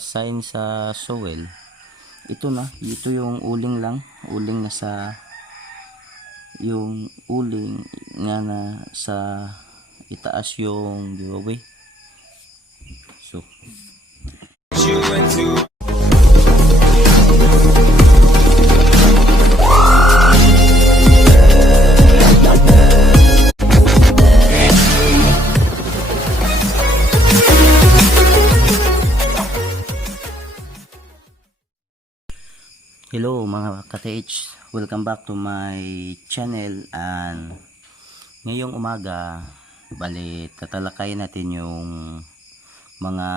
Sign sa Sowell. Ito yung uling lang, uling na sa yung uling nga na sa itaas yung giveaway. So hello mga ka-TH, welcome back to my channel. And ngayong umaga, bali tatalakayin natin yung mga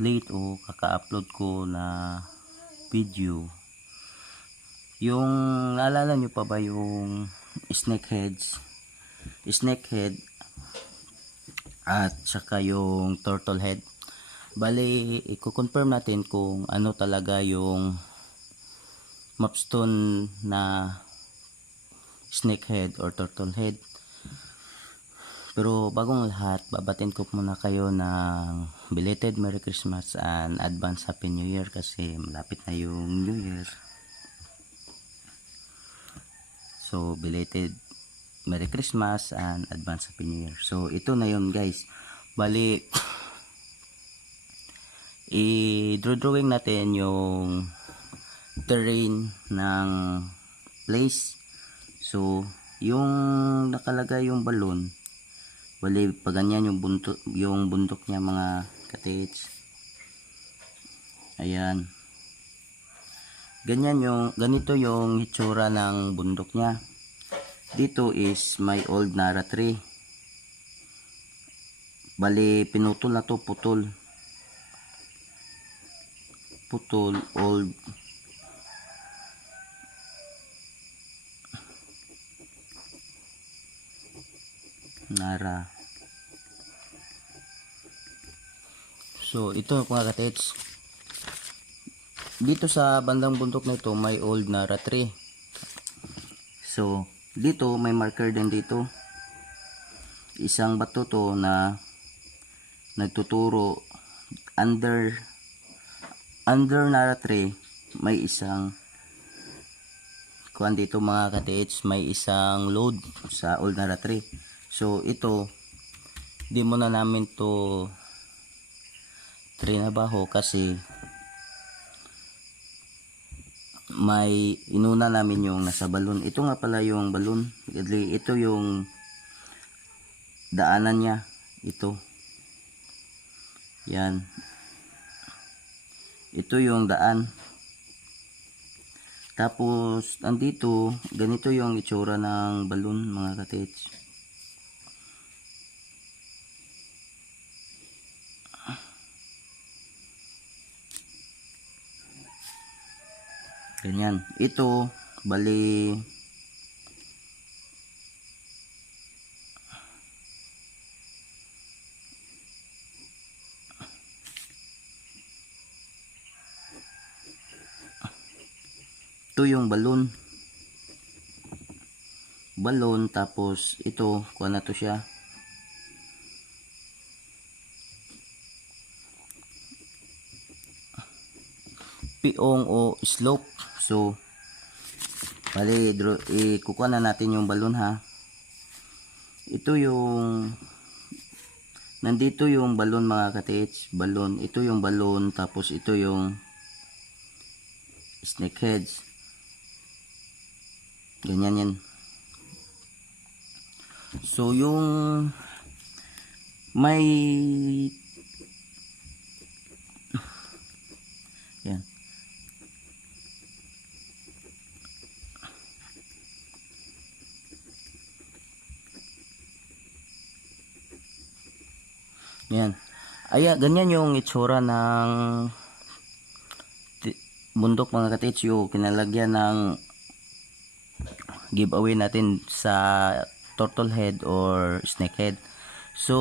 late o kaka-upload ko na video. Yung naalala nyo pa ba yung snakehead at saka yung turtle head? Bali, i-confirm natin kung ano talaga yung mapstone na snakehead or turtle head. Pero bagong lahat, babatin ko muna kayo ng belated Merry Christmas and advance Happy New Year kasi malapit na yung New Year. So, belated Merry Christmas and advance Happy New Year. So, ito na yun guys. Bali, i-drawing natin yung terrain ng place. So yung nakalagay yung balon, bali pag ganyan yung bundok niya mga ka-TH. Ayan, ganito yung hitsura ng bundok niya. Dito is may old nara tree, bali pinutol na to, putol old nara. So ito mga ka-TH, dito sa bandang bundok na ito may old nara tree. So dito may marker din, dito isang bato to na nagtuturo under nara tree. May isang kuan dito mga ka-TH, may isang load sa old nara tree. So ito, di muna namin to trinabaho kasi may inuna namin yung nasa balon. Ito nga pala yung balon, ito yung daanan niya, ito yan, ito yung daan. Tapos andito, ganito yung itsura ng balon mga ka-TH. Ganyan, ito bali ito yung balon, tapos ito kuha na to siya, piong o slope. So bali kukuha na natin yung balon ha. Ito yung nandito yung balon mga ka-TH, balon, ito yung balon, tapos ito yung snakeheads. Ganyan yan. So yung may yan, yan. Ayan, ganyan yung itsura ng bundok mga ka-TH, yung kinalagyan ng giveaway natin sa turtle head or snake head. So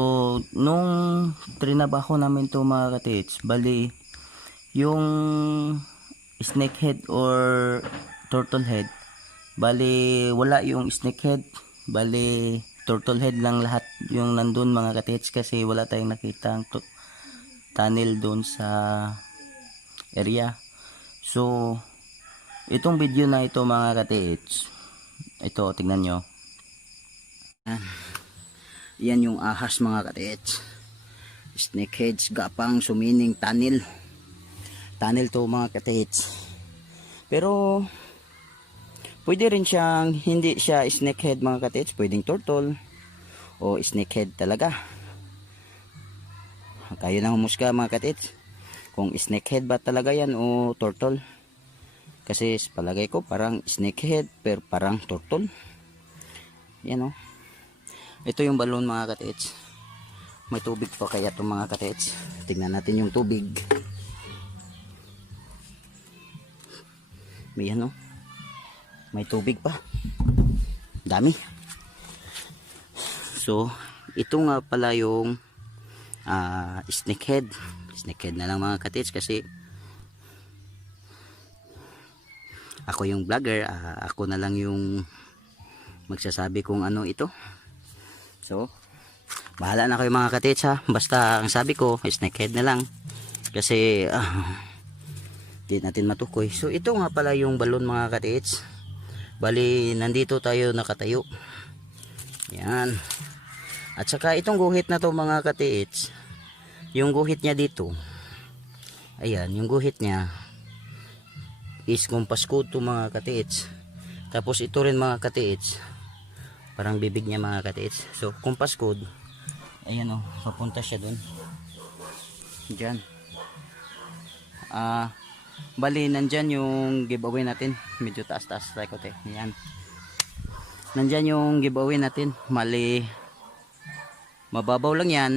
nung trinabaho namin to mga ka-TH, bali yung snake head or turtle head, bali wala yung snake head, bali turtle head lang lahat yung nandun mga katits, kasi wala tayong nakitang tunnel doon sa area. So itong video na ito mga katits, ito tingnan nyo, yan yung ahas mga katits, snakeheads, gapang sumining tunnel to mga katits. Pero pwede rin siyang hindi siya snakehead mga katits, pwedeng turtle o snakehead talaga. Kayo na humusga mga katits kung snakehead ba talaga yan o turtle, kasi palagay ko parang snakehead pero parang turtle. Yan o, ito yung balon mga katits, may tubig pa kaya itong mga katits. Tignan natin yung tubig. May ano, may tubig pa, dami. So ito nga pala yung snakehead na lang mga katits, kasi ako yung vlogger, ako na lang yung magsasabi kung ano ito. So bahala na kayo mga katits ha, basta ang sabi ko snakehead na lang, kasi di natin matukoy. So ito nga pala yung balon mga katits. Bali nandito tayo nakatayo, yan. At saka itong guhit na to mga katits, yung guhit niya dito, ayan, yung guhit niya is compass code to mga katits. Tapos ito rin mga katits, parang bibig niya mga katits. So compass code, ayan o, papunta siya dun, dyan. Bali nandyan yung giveaway natin, medyo taas tayo kote, yan. Nandyan yung giveaway natin, mali mababaw lang yan,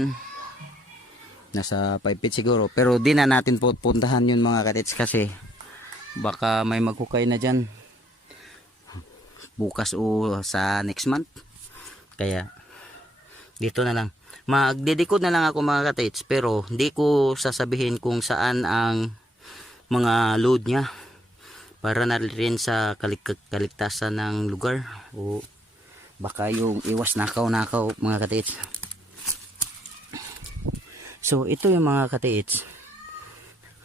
nasa 5 feet siguro, pero di na natin puntahan yun mga katits, kasi baka may maghukay na dyan bukas o sa next month. Kaya dito na lang, magdedecode na lang ako mga katits, pero hindi ko sasabihin kung saan ang mga load nya, para na rin sa kaligtasan ng lugar, o baka yung iwas nakaw mga katits. So ito yung mga katits,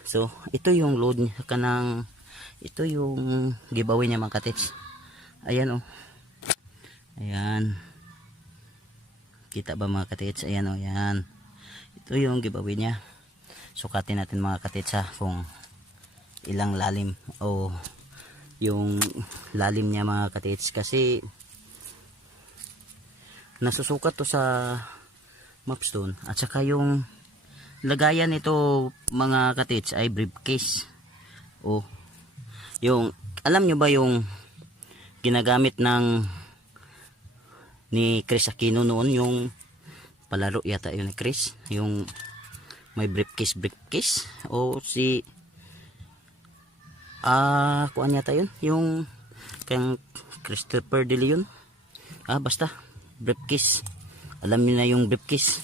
so ito yung load niya kanang, ito yung giveaway niya mga katits. Ayan o, ayan, kita ba mga katits, ayan o, yan, ito yung giveaway niya. Sukatin natin mga katits ha, kung ilang lalim o yung lalim niya mga katits, kasi nasusukat to sa mapstone. At saka yung lagayan nito mga katits ay briefcase, o yung, alam nyo ba yung ginagamit ni Chris Aquino noon, yung palaro yata yun ni Chris, yung may briefcase, o si kuan yata yun, yung kang Christopher De Leon, basta briefcase, alam niyo na yung briefcase,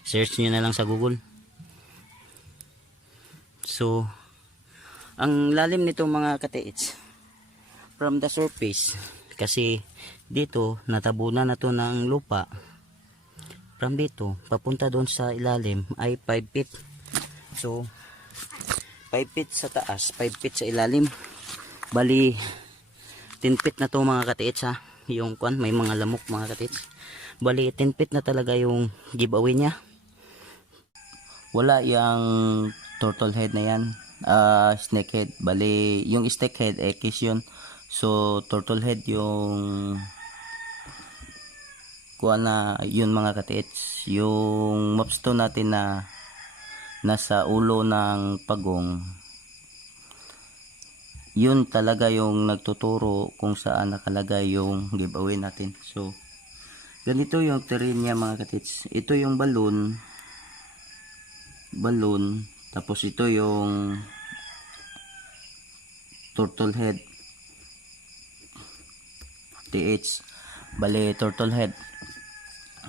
search niyo na lang sa Google. So ang lalim nito mga katits from the surface, kasi dito natabunan na to ng lupa, from dito papunta doon sa ilalim ay 5 feet. So 5 feet sa taas, 5 feet sa ilalim, bali 10 feet na to mga katits ha, yung kwan, may mga lamok mga katits. Bali 10 feet na talaga yung giveaway niya. Wala yung turtle head na yan, snakehead. Bali yung snakehead X yun, so turtle head yung kuha na yun mga katits. Yung mapstone natin na nasa ulo ng pagong, yun talaga yung nagtuturo kung saan nakalagay yung giveaway natin. So ganito yung terrain niya mga katits. Ito yung balloon, tapos ito yung turtle head TH, bali turtle head.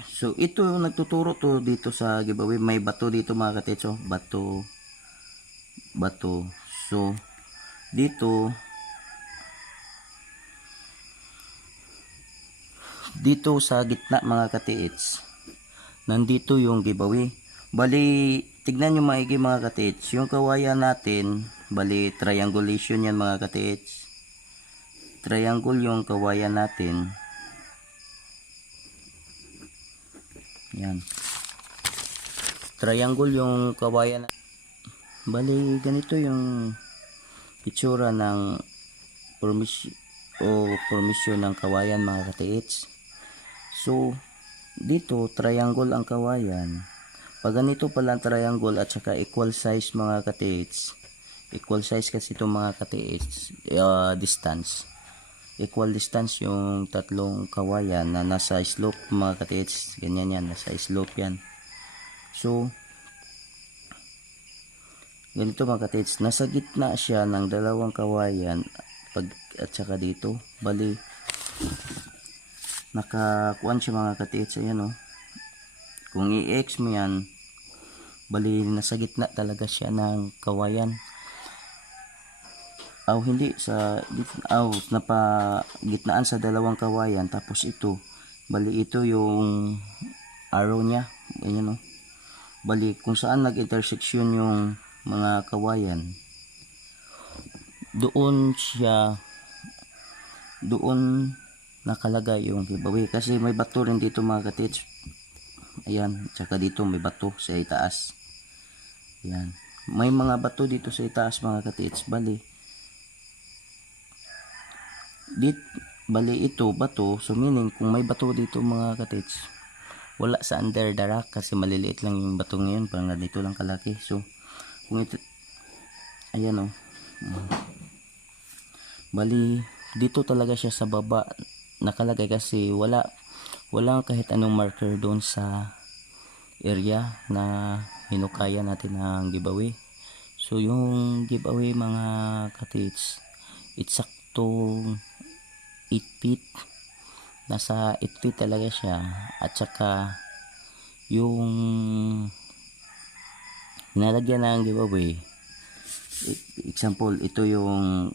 So ito yung nagtuturo to dito sa giveaway. May bato dito mga katits, oh, bato. So dito sa gitna mga katiits, nandito yung giveaway. Bali, tignan nyo maigi mga katiits, yung kawayan natin, bali triangulation yan mga katiits. Triangle yung kawayan natin. Yan. Triangle yung kawayan. Bali, ganito yung itsura ng formation ng kawayan mga katiits. So, dito triangle ang kawayan. Pag ganito pala ang triangle at saka equal size mga katiits. Equal size kasi itong mga katiits, distance. Equal distance yung tatlong kawayan na nasa slope mga katiits. Ganyan yan, nasa slope yan. So, ganito mga katiits, nasa gitna siya ng dalawang kawayan at saka dito. Bali, nakakuan siya mga katiits. Ayan o. Kung i-X mo yan, bali nasa gitna talaga siya ng kawayan. Hindi sa napagitnaan sa dalawang kawayan. Tapos ito, bali ito yung arrow niya. Ayan o. Bali kung saan nag-intersection yung mga kawayan, doon nakalagay yung giveaway. Kasi may bato rin dito mga katiits. Ayan, tsaka dito may bato sa itaas. Ayan, may mga bato dito sa itaas mga katiits. Bali ito bato, so meaning kung may bato dito mga katiits, wala sa under the rock kasi maliliit lang yung bato ngayon, parang ganito lang kalaki. So kung ito, ayan o, bali dito talaga siya sa baba nakalagay kasi wala kahit anong marker doon sa area na hinukaya natin ng giveaway. So yung giveaway mga katiits, it's saktong 8 feet, nasa 8 feet talaga siya. At saka yung nalagyan ng giveaway, example, ito yung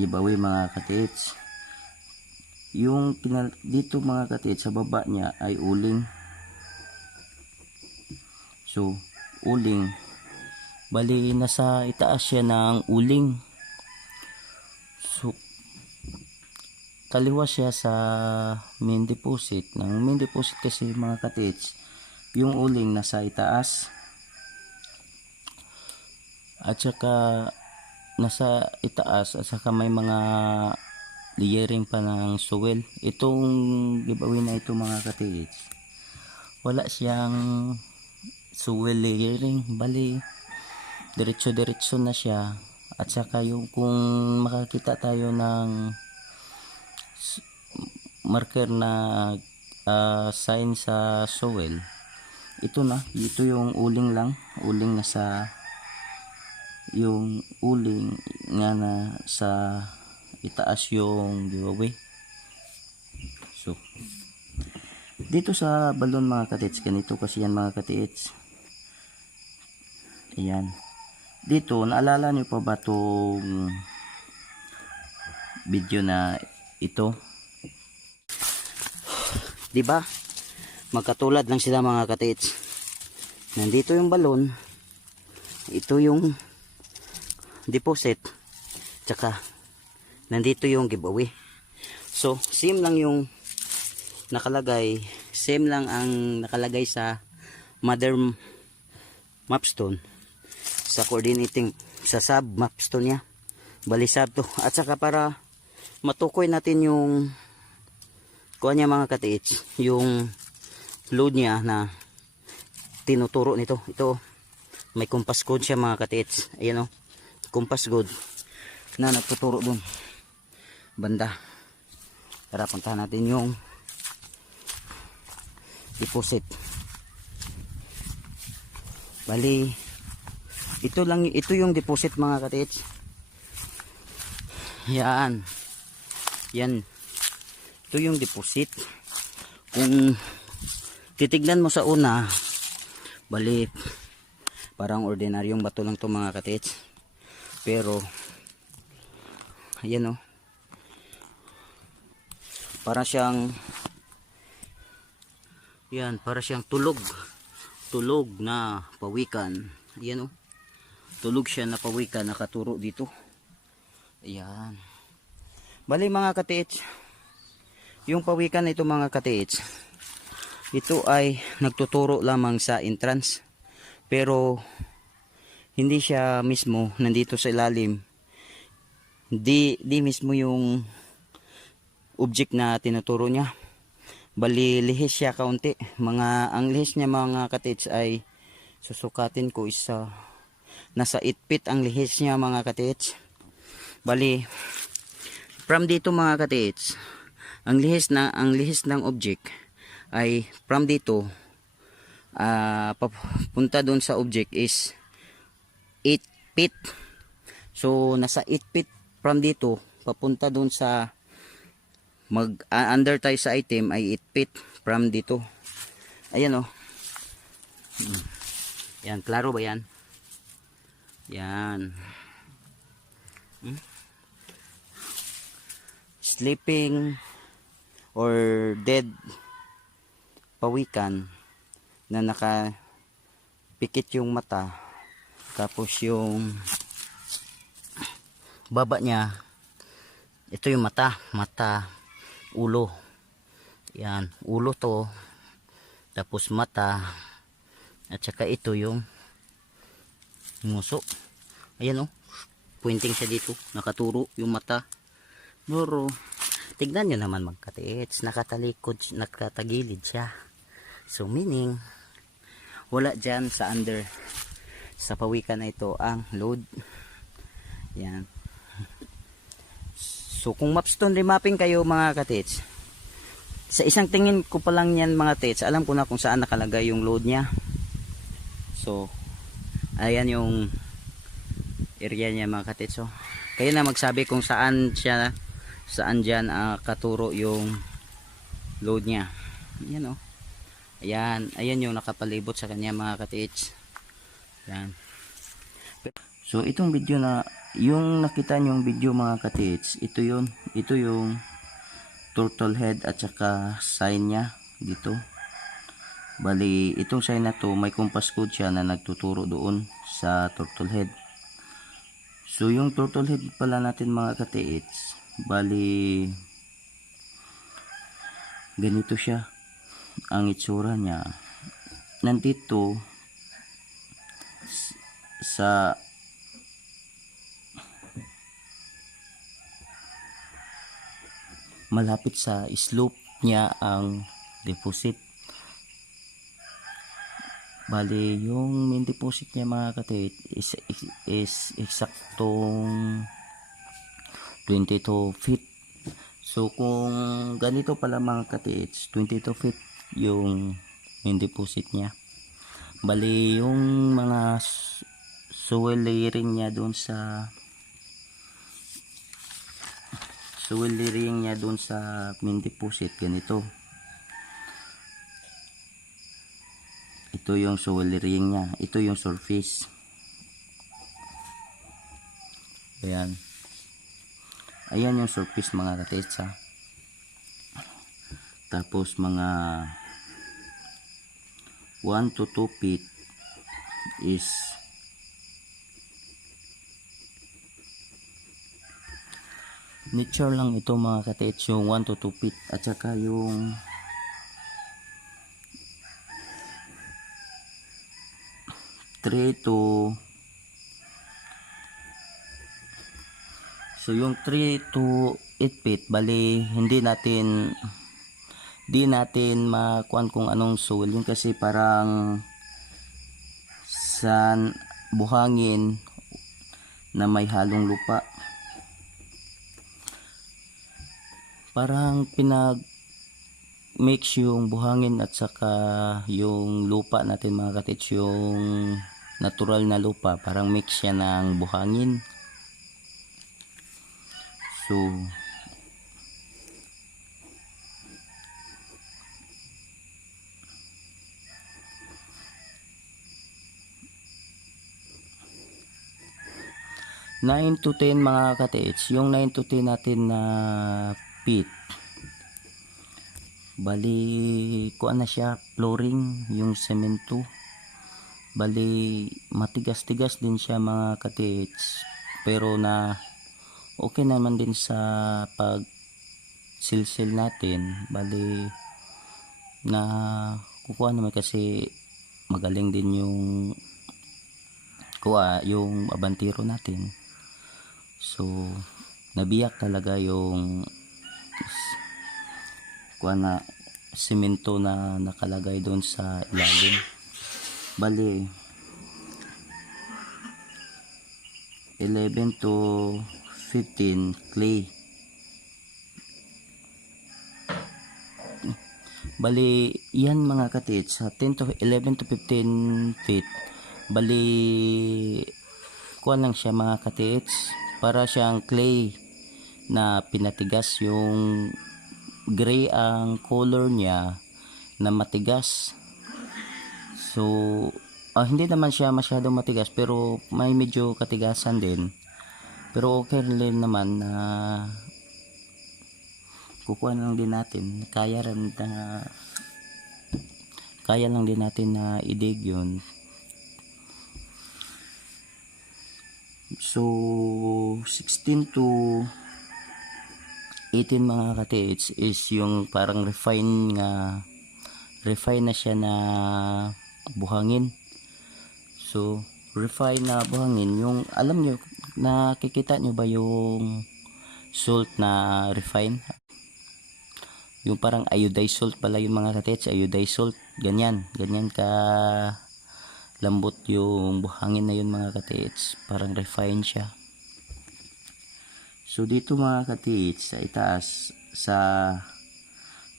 giveaway mga katiits. Yung dito mga katiits sa baba niya ay uling. So uling, bali nasa itaas siya ng uling. So kaliwa siya sa main deposit. Ng main deposit kasi mga katiits, yung uling nasa itaas at saka nasa itaas, at saka may mga layering pa ng soil. Itong giveaway na ito mga katiits, wala siyang soil layering, bali diretso na siya. At saka yung kung makakita tayo ng marker na sign sa soil, ito yung uling lang, uling na sa yung uling nga na sa itaas yung giveaway. So dito sa balon mga katiits, ganito kasi yan mga katiits. Ayan, dito naalala niyo pa ba tong video na ito? Diba magkatulad lang sila mga katiits. Nandito yung balon, ito yung deposit, tsaka nandito yung giveaway. So same lang yung nakalagay, same lang ang nakalagay sa mother mapstone, sa coordinating sa sub mapstone niya, bali sub to. At saka para matukoy natin yung kuha niya mga katiits, yung load niya na tinuturo nito, ito may compass code siya mga katiits. Ayan o, compass code na nagtuturo dun banda. Tara puntahan natin yung deposit. Bali ito yung deposit mga katiits. Yan ito yung deposit. Kung titignan mo sa una, bali parang ordinaryong bato lang to mga katiits, pero ayan o, para siyang Yan, para siyang tulog. Tulog na pawikan. Yan oh. Tulog siya na pawikan, nakaturo dito. Ayan. Bali mga katiits, yung pawikan na ito mga katiits, ito ay nagtuturo lamang sa entrance. Pero hindi siya mismo nandito sa ilalim. Di mismo yung object na tinuturo niya. Bali lihis siya kaunti. Ang lihis niya mga katiits ay susukatin ko isa. Nasa 8 feet ang lihis niya mga katiits. Bali from dito mga katiits, ang lihis ng object ay from dito papunta doon sa object is 8 feet. So nasa 8 feet from dito papunta doon sa under tayo sa item ay 8 feet from dito. Ayan oh. Yan, klaro ba yan? Yan. Sleeping or dead pawikan na nakapikit yung mata, tapos yung baba niya, ito yung mata, ulo. Yan, ulo to, tapos mata, at saka ito yung nguso. Ayan oh, pointing siya dito, nakaturo yung mata. Pero tignan nyo naman magkatiits, nakatagilid siya. So meaning wala dyan sa under sa pawikan na ito ang load. Yan. So kung mapstone remapping kayo mga katiits, sa isang tingin ko pa lang yan mga tits, alam ko na kung saan nakalagay yung load niya. So ayan yung area niya mga katiits. So kayo na magsabi kung saan dyan katuro yung load niya. Ayan oh. Ayan yung nakapalibot sa kanya mga katiits. Yan. So itong video na yung nakita nyong video mga katiits, ito yung turtle head at saka sign niya dito. Bali itong sign na to may compass code siya na nagtuturo doon sa turtle head. So yung turtle head pala natin mga katiits, bali ganito siya ang itsura niya. Nandito sa malapit sa slope niya ang deposit. Bali yung main deposit niya mga katiit is eksaktong 22 feet. So kung ganito pala mga katiit, 22 feet yung main deposit niya. Bali yung mga soil layering niya doon sa main deposit ganito. Ito yung soil layering niya, ito yung surface. Ayan yung surface mga katiits ha. Tapos mga 1 to 2 feet is nature lang ito mga katiits, yung 1 to 2 feet. At saka yung yung 3 to 8 feet, bali di natin makuan kung anong soil yun kasi parang sa buhangin na may halong lupa, parang mix yung buhangin at saka yung lupa natin mga katiits, yung natural na lupa, parang mix siya ng buhangin. So (9 to 10 mga katiits, yung 9 to 10 natin na feet Bali kuan na siya, flooring yung semento. Bali matigas-tigas din siya mga katits, pero na okay naman din sa pag silsil natin. Bali na kukuha naman kasi magaling din yung yung abantiro natin. So nabiyak talaga yung na simento na nakalagay doon sa ilalim. Bali 11 to 15 clay. Bali yan mga katits, sa 11 to 15 feet. Bali lang siya mga katits, para siyang clay na pinatigas. Yung gray ang color niya na matigas. So hindi naman siya masyadong matigas, pero may medyo katigasan din. Pero okay rin naman na kukuha lang din natin. Kaya lang din natin na idig yun. So 16 to 18 mga katits is yung parang refine na siya na buhangin. So refine na buhangin, yung alam nyo, nakikita nyo ba yung salt na refine? Yung parang iodized salt pala yung mga katits, iodized salt, ganyan ka lambot yung buhangin na yun mga katits, parang refine siya. So dito mga katits sa itaas, sa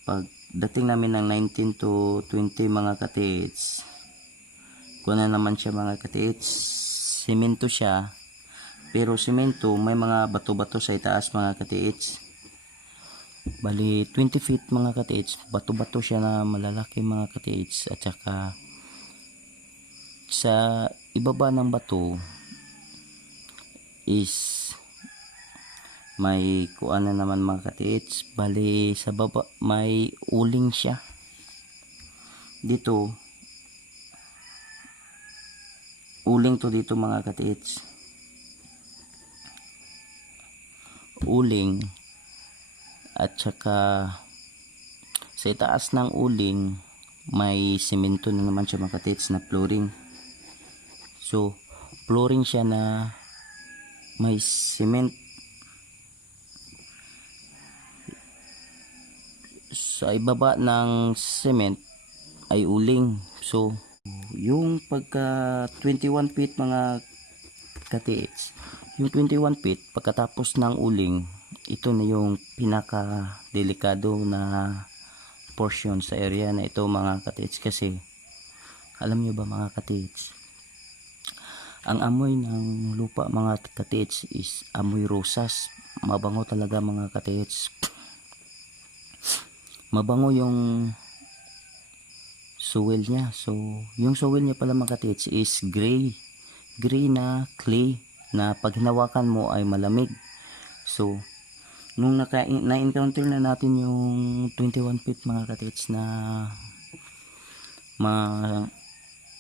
pagdating namin ng 19 to 20 mga katits, kuna naman siya mga katits, simento siya, pero simento may mga bato-bato sa itaas mga katits. Bali 20 feet mga katits, bato-bato siya na malalaki mga katits. At saka sa ibaba ng bato is may kuan na naman mga katits. Bali sa baba may uling siya. Dito uling to dito mga katits, uling. At saka sa itaas ng uling may simento na naman siya mga katits na flooring. So flooring siya na may cement. Sa ibaba ng cement ay uling. So yung pagka 21 feet mga katits, yung 21 feet pagkatapos ng uling, ito na yung pinaka delikado na portion sa area na ito mga katits. Kasi alam nyo ba mga katits, ang amoy ng lupa mga katits is amoy rosas. Mabango talaga mga katits, mabango yung soil niya. So yung soil niya pala mga katits is gray na clay na pag hinawakan mo ay malamig. So nung na-encounter na natin yung 21 feet mga katits na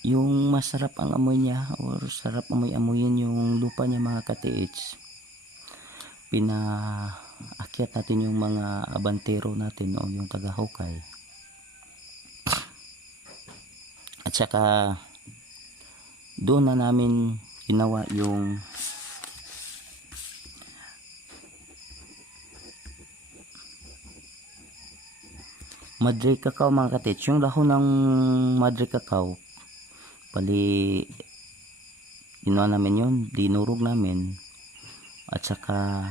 yung masarap ang amoy niya, or sarap amoyin yung lupa niya mga katits, pinaakyat natin yung mga abantero natin o yung tagahukay. At saka doon na namin ginawa yung Madre Cacao mga katits. Yung dahon ng Madre Cacao, bali ginawa namin yun, dinurog namin. At saka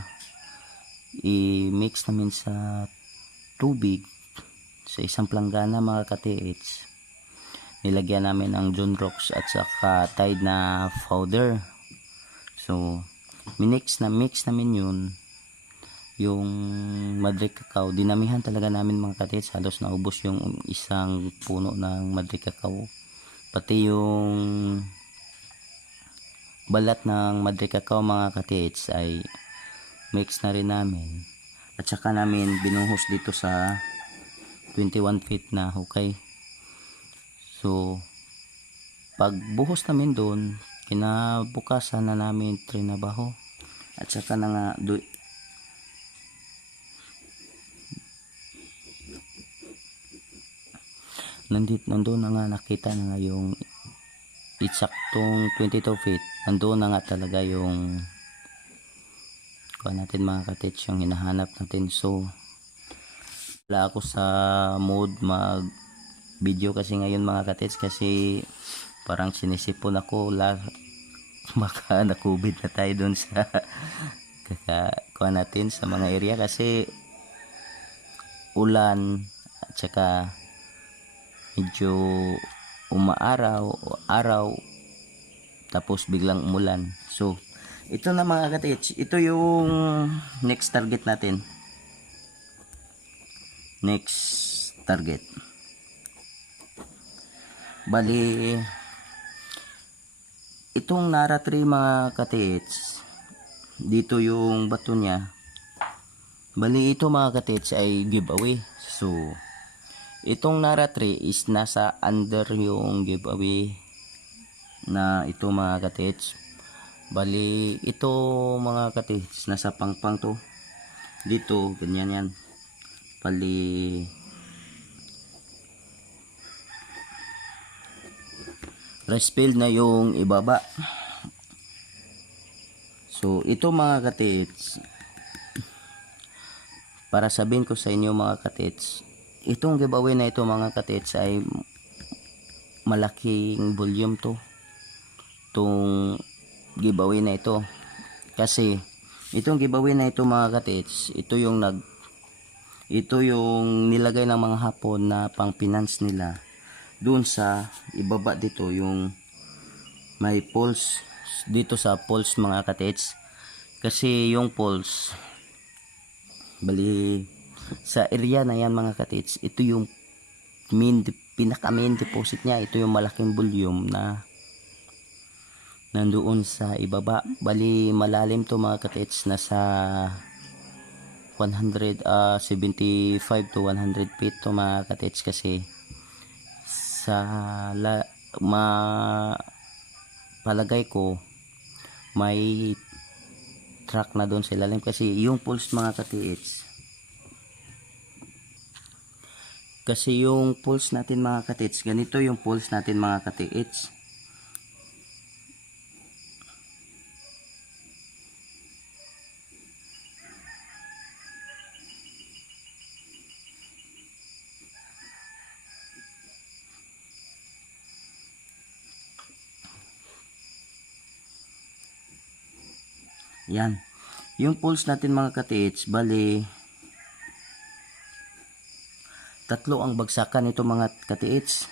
i-mix namin sa tubig sa isang planggana mga katits. Nilagyan namin ang John Rocks at saka Tide na powder. So mix namin yun, yung Madre Cacao. Dinamihan talaga namin mga katits, halos naubos yung isang puno ng Madre Cacao. Pati yung balat ng Madre Cacao mga katits ay mix na rin namin. At saka namin binuhos dito sa 21 feet na hukay. So pag buhos namin doon, kinabukasan na namin trinabaho. At saka na nga nandoon na nga nakita na nga yung eksaktong 22 feet. Nandoon na nga talaga yung kuha natin mga katits, yung hinahanap natin. So wala ako sa mood mag video kasi ngayon mga katits, kasi parang sinisipon ako baka na-COVID na tayo dun sa kuha natin sa mga area, kasi ulan at saka medyo araw tapos biglang umulan. So ito na mga katits, ito yung next target natin. Bali itong Nara tree mga katits, dito yung bato niya. Bali ito mga katits ay giveaway. So itong Nara tree is nasa under yung giveaway na ito mga katits. Bali ito mga katits nasa pangpang to. Dito ganyan yan. Bali rice field na yung ibaba. So ito mga katits, para sabihin ko sa inyo mga katits, itong giveaway na ito mga katits ay malaking volume to, itong giveaway na ito. Kasi itong giveaway na ito mga katits, ito yung nilagay ng mga Hapon na pang finance nila doon sa ibaba. Dito yung may poles dito sa poles mga katits, kasi yung poles bali sa area na yan mga katits, ito yung pinaka main deposit niya. Ito yung malaking volume na nandoon sa ibaba. Bali malalim to mga katits, nasa 75 to 100 feet to mga katits, kasi sa palagay ko may track na doon sa ilalim, kasi yung poles mga katits, natin mga katits, ganito yung poles natin mga katits. Yan yung poles natin mga katits. Bali tatlo ang bagsakan nito mga katits.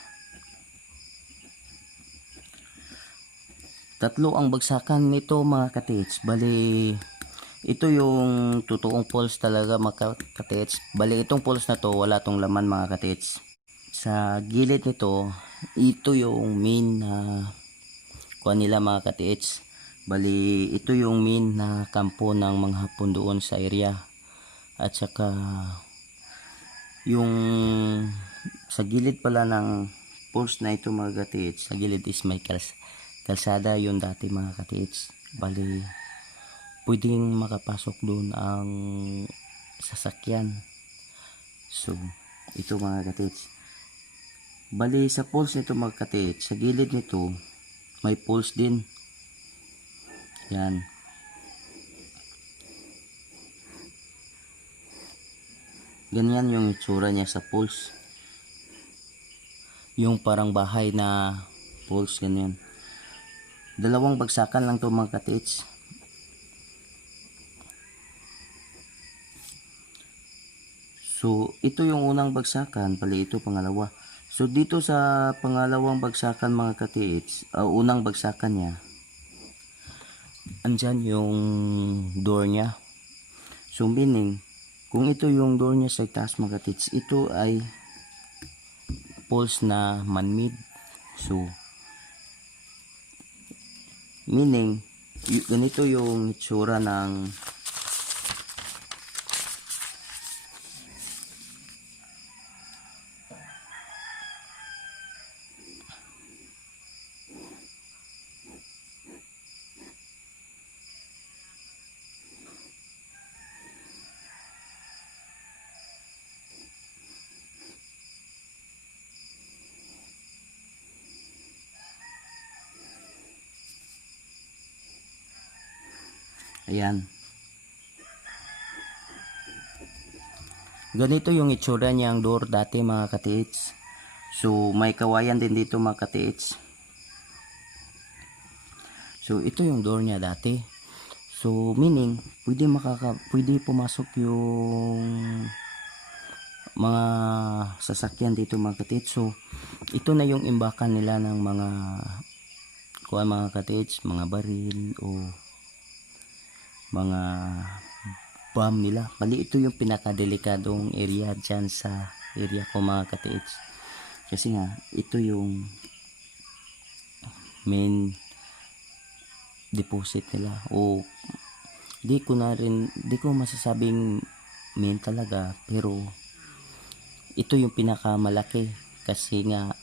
Bali ito yung totoong poles talaga mga katits. Bali itong poles na to wala tong laman mga katits. Sa gilid nito, ito yung main na kuha nila mga katits. Bali ito yung main na kampo ng mga Hapon doon sa area. At saka yung sa gilid pala ng poles na ito mga katits, sa gilid is may kalsada yun dati mga katits. Bali pwedeng makapasok doon ang sasakyan. So ito mga katits, bali sa poles nito mga katits, sa gilid nito may poles din. Yan. Ganyan yung itsura niya sa poles. Yung parang bahay na poles, ganyan. Dalawang bagsakan lang to mga katits. So ito yung unang bagsakan, pali ito pangalawa. So dito sa pangalawang bagsakan mga katits, unang bagsakan niya, andyan yung door niya. So meaning kung ito yung door niya sa taas mga katits, ito ay poles na man-made. So meaning ganito yung itsura ng Ayan. Ganito yung itsura niyang door dati mga katiits. So may kawayan din dito mga katiits. So ito yung door niya dati. So meaning pwede pumasok yung mga sasakyan dito mga katiits. So ito na yung imbakan nila ng mga katiits, mga baril o mga bomb nila. Bali ito yung pinakadelikadong area dyan sa area ko mga katiits. Kasi nga ito yung main deposit nila, o di ko masasabing main talaga, pero ito yung pinakamalaki kasi nga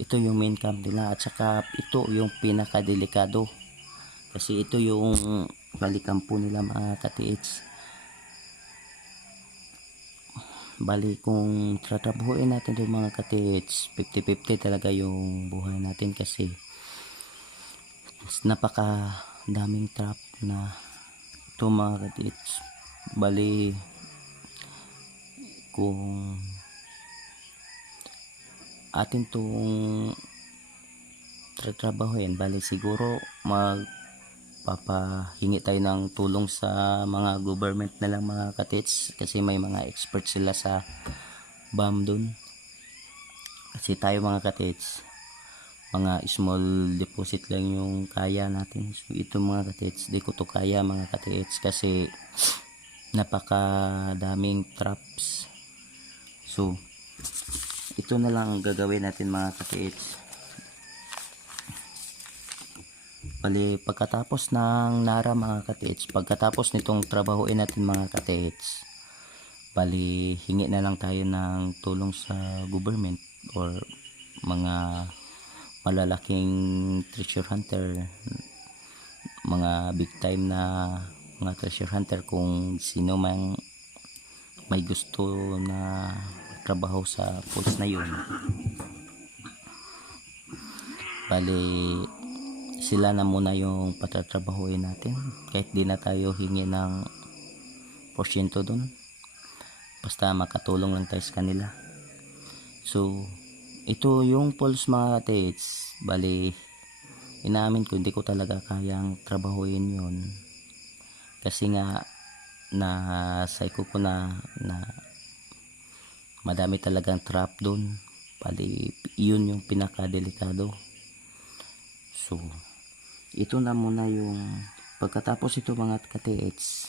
ito yung main camp nila, at saka ito yung pinakadelikado kasi ito yung balikampo nila mga katiits. Bali kung tratrabuhin natin yung mga katiits, 50-50 talaga yung buhay natin kasi napaka daming trap na ito mga katiits. Bali kung atin tong tratrabahuin, bali siguro magpapahingi tayo ng tulong sa mga government na lang mga katiits, kasi may mga expert sila sa BAM dun. Kasi tayo mga katiits, mga small deposit lang yung kaya natin. So ito mga katiits, di ko to kaya mga katiits kasi napaka daming traps. So ito na lang ang gagawin natin mga katiits. Bali pagkatapos ng nara mga katiits, pagkatapos nitong trabahuin natin mga katiits, bali hingi na lang tayo ng tulong sa government or mga malalaking treasure hunter, mga big time na mga treasure hunter, kung sino mang may gusto na trabaho sa pools na yun. Bali sila na muna yung patatrabahuin natin, kahit di na tayo hingi ng porsyento dun, basta makatulong lang tayo sa kanila. So ito yung pools mga katiits. Bali inaamin ko, hindi ko talaga kayang trabahuin yun kasi nga na psycho ko na madami talagang trap doon. Bali yun yung pinakadelikado. So ito na muna yung pagkatapos ito mga katiits,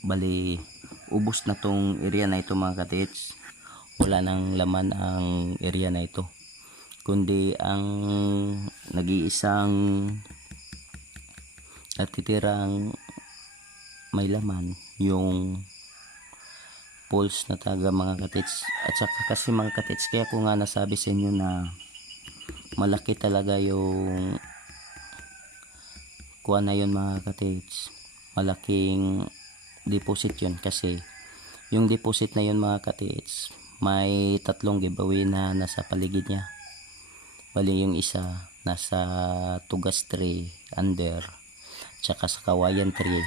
bali ubos na tong area na ito mga katiits. Wala nang laman ang area na ito, kundi ang nag-iisang natitirang may laman yung pools na taga mga katiits. At saka kasi mga katiits, kaya ko nga nasabi sa inyo na malaki talaga yung kuha na yun mga katiits, malaking deposit yun. Kasi yung deposit na yun mga katiits, may 3 giveaway na nasa paligid niya. Bali yung isa nasa Tugas Tree under, tsaka sa Kawayan Tree,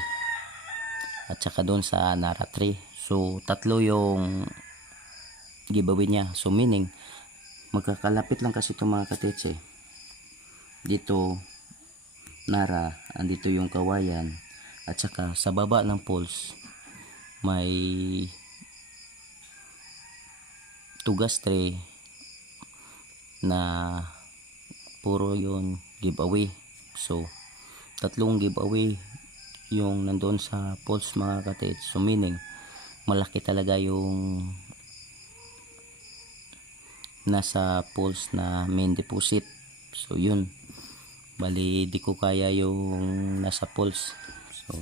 at saka doon sa Nara Tree. So 3 yung giveaway niya. So meaning magkakalapit lang kasi itong mga katiits dito Nara, andito yung Kawayan, at saka sa baba ng pools may Tugas Tree na puro yun giveaway. So 3 giveaway yung nandoon sa pools mga katiits. So meaning malaki talaga yung nasa pools na main deposit. So yun, bali di ko kaya yung nasa pools. So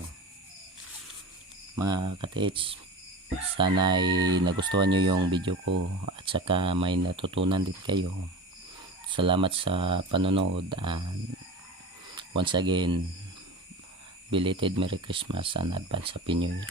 mga katiits, sana ay nagustuhan nyo yung video ko at saka may natutunan din kayo. Salamat sa panonood, and once again belated Merry Christmas and advance Happy New Year.